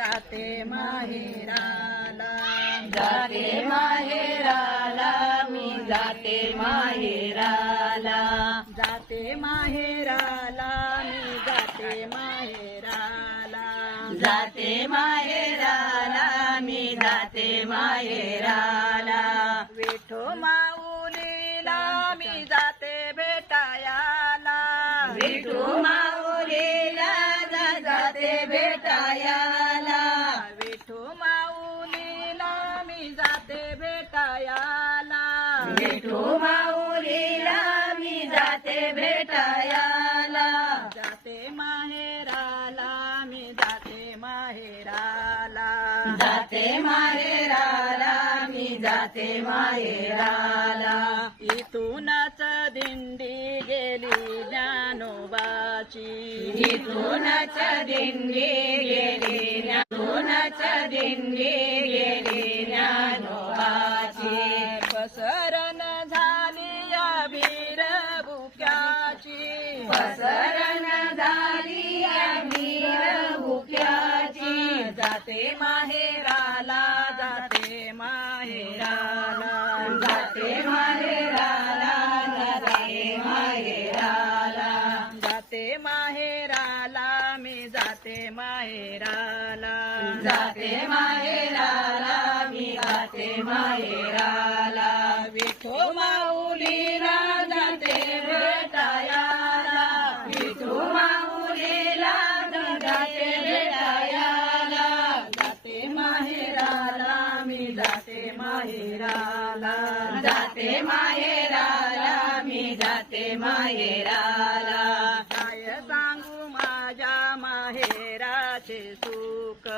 जाते माहेराला. जाते माहेराला मी जाते माहेराला. जाते माहेराला मी जाते माहेराला. जाते माहेराला मी जाते माहेराला. विठो माऊलीला मी जाते भेटायाला विठू विठू माऊलीला मी जाते भेटायाला. जाते माहेराला मी जाते माहेराला. जाते माहेराला मी जाते माहेराला. इथूनच दिंडी गेली ज्ञानोबाची. इथूनच दिंडी गेली दिंडी पसरण झाली अमीर भुक्याची जाते माहेराला जाते माहेराला. जाते माहेराला जाते माहेराला. जाते माहेराला मी जाते माहेराला. जाते माहेराला मी जाते माहेराला. विठो माऊलीला माहेराला. जाते माहेराला मी जाते माहेराला. काय सांगू माझ्या माहेराचे सू